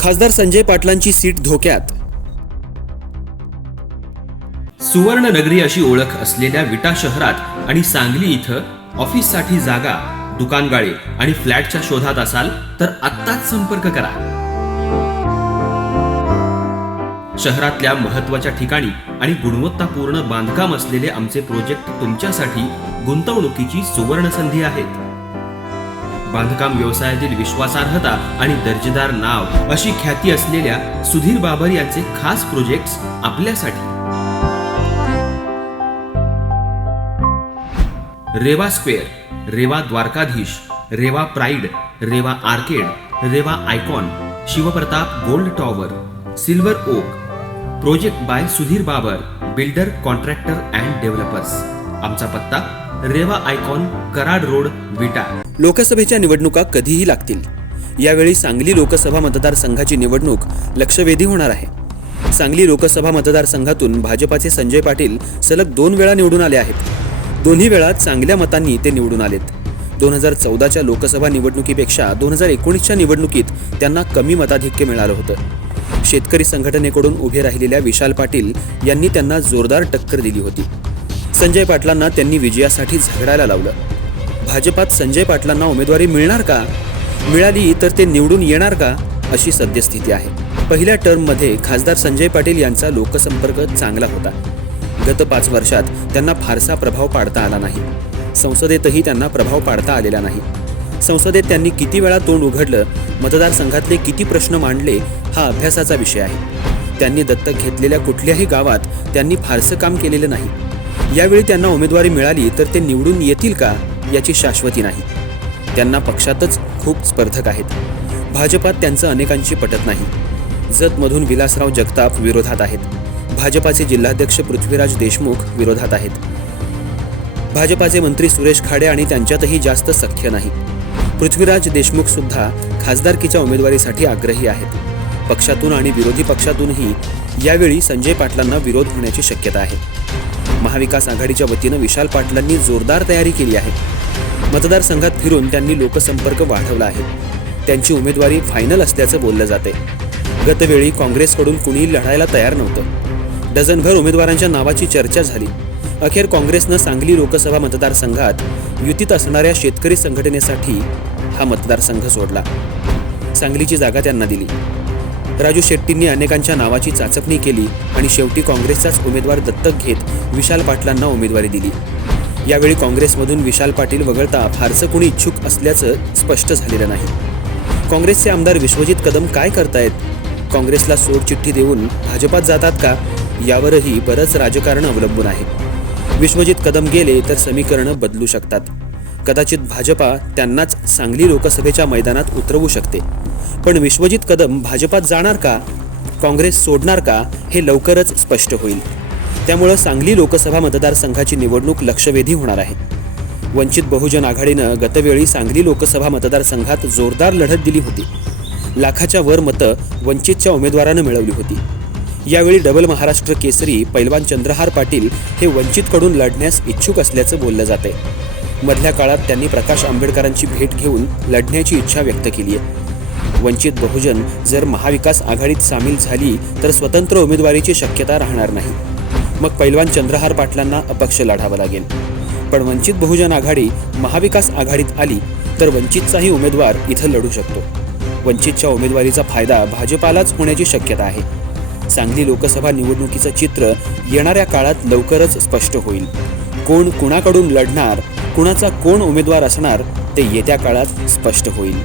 खासदार संजय पाटलांची सीट धोक्यात. सुवर्ण नगरी अशी ओळख असलेल्या विटा शहरात आणि सांगली इथं ऑफिससाठी जागा दुकानगाळे आणि फ्लॅटच्या शोधात असाल तर आत्ताच संपर्क करा. शहरातल्या महत्त्वाच्या ठिकाणी आणि गुणवत्तापूर्ण बांधकाम असलेले आमचे प्रोजेक्ट तुमच्यासाठी गुंतवणुकीची सुवर्ण संधी आहेत. बांधकाम व्यवसायातील विश्वासार्हता आणि दर्जेदार नाव अशी ख्याती असलेल्या सुधीर बाबर यांचे खास प्रोजेक्ट्स आपल्यासाठी. Reva square Reva Dwarkadhish Reva pride Reva arcade Reva icon Shivpratap gold tower silver oak project by Sudhir Babar builder contractor and developers. आमचा पत्ता रेवा आयकॉन कराड रोड विटा. लोकसभेच्या निवडणुका कधीही लागतील. यावेळी सांगली लोकसभा मतदारसंघाची निवडणूक लक्षवेधी होणार आहे. सांगली लोकसभा मतदारसंघातून भाजपाचे संजय पाटील सलग दोन वेळा निवडून आले आहेत. दोन्ही वेळा चांगल्या मतांनी ते निवडून आलेत. दोन हजार चौदाच्या लोकसभा निवडणुकीपेक्षा दोन हजार एकोणीसच्या निवडणुकीत त्यांना कमी मताधिक्य मिळालं होतं. शेतकरी संघटनेकडून उभे राहिलेल्या विशाल पाटील यांनी त्यांना जोरदार टक्कर दिली होती. संजय पाटलांना त्यांनी विजयासाठी झगडायला लावलं. भाजपात संजय पाटलांना उमेदवारी मिळणार का? मिळाली तर ते निवडून येणार का? अशी सद्यस्थिती आहे. पहिल्या टर्ममध्ये खासदार संजय पाटील यांचा लोकसंपर्क चांगला होता. गत पाच वर्षात त्यांना फारसा प्रभाव पाडता आला नाही. संसदेतही त्यांना प्रभाव पाडता आलेला नाही. संसदेत त्यांनी किती वेळा तोंड उघडलं मतदारसंघातले किती प्रश्न मांडले हा अभ्यासाचा विषय आहे. त्यांनी दत्तक घेतलेल्या कुठल्याही गावात त्यांनी फारसं काम केलेलं नाही. यावेळी त्यांना उमेदवारी मिळाली तर ते निवडून येतील का याची शाश्वती नाही. त्यांना पक्षातच खूप स्पर्धक आहेत. भाजपात त्यांचं अनेकांशी पटत नाही. जतमधून विलासराव जगताप विरोधात आहेत. भाजपाचे जिल्हाध्यक्ष पृथ्वीराज देशमुख विरोधात आहेत. भाजपाचे मंत्री सुरेश खाडे आणि त्यांच्यातही जास्त सख्य नाही. पृथ्वीराज देशमुख सुद्धा खासदारकीच्या उमेदवारीसाठी आग्रही आहेत. पक्षातून आणि विरोधी पक्षातूनही यावेळी संजय पाटलांना विरोध होण्याची शक्यता आहे. महाविकास आघाडीच्या वतीनं विशाल पाटलांनी जोरदार तयारी केली आहे. मतदारसंघात फिरून त्यांनी लोकसंपर्क वाढवला आहे. त्यांची उमेदवारी फायनल असल्याचं बोललं जाते गतवेळी काँग्रेसकडून कुणीही लढायला तयार नव्हतं. डझनभर उमेदवारांच्या नावाची चर्चा झाली. अखेर काँग्रेसनं सांगली लोकसभा मतदारसंघात युतीत असणाऱ्या शेतकरी संघटनेसाठी हा मतदारसंघ सोडला. सांगलीची जागा त्यांना दिली. राजू शेट्टींनी अनेकांच्या नावाची चाचपणी केली आणि शेवटी काँग्रेसचाच उमेदवार दत्तक घेत विशाल पाटलांना उमेदवारी दिली. यावेळी काँग्रेसमधून विशाल पाटील वगळता फारसं कोणी इच्छुक असल्याचं स्पष्ट झालेलं नाही. काँग्रेसचे आमदार विश्वजित कदम काय करतायत? काँग्रेसला सोडचिठ्ठी देऊन भाजपात जातात का? यावरही बरंच राजकारण अवलंबून आहे. विश्वजित कदम गेले तर समीकरणं बदलू शकतात. कदाचित भाजपा त्यांनाच सांगली लोकसभेच्या मैदानात उतरवू शकते. पण विश्वजित कदम भाजपात जाणार का? काँग्रेस सोडणार का? हे लवकरच स्पष्ट होईल. त्यामुळं सांगली लोकसभा मतदारसंघाची निवडणूक लक्षवेधी होणार आहे. वंचित बहुजन आघाडीनं गतवेळी सांगली लोकसभा मतदारसंघात जोरदार लढत दिली होती. लाखाच्या वर मतं वंचितच्या उमेदवारानं मिळवली होती. यावेळी डबल महाराष्ट्र केसरी पैलवान चंद्रहार पाटील हे वंचितकडून लढण्यास इच्छुक असल्याचं बोललं जाते मधल्या काळात त्यांनी प्रकाश आंबेडकरांची भेट घेऊन लढण्याची इच्छा व्यक्त केली आहे. वंचित बहुजन जर महाविकास आघाडीत सामील झाली तर स्वतंत्र उमेदवारीची शक्यता राहणार नाही. मग पैलवान चंद्रहार पाटलांना अपक्ष लढावं लागेल. पण वंचित बहुजन आघाडी महाविकास आघाडीत आली तर वंचितचाही उमेदवार इथं लढू शकतो. वंचितच्या उमेदवारीचा फायदा भाजपालाच होण्याची शक्यता आहे. सांगली लोकसभा निवडणुकीचं चित्र येणाऱ्या काळात लवकरच स्पष्ट होईल. कोण कुणाकडून लढणार कुणाचा कोण उमेदवार असणार ते येत्या काळात स्पष्ट होईल.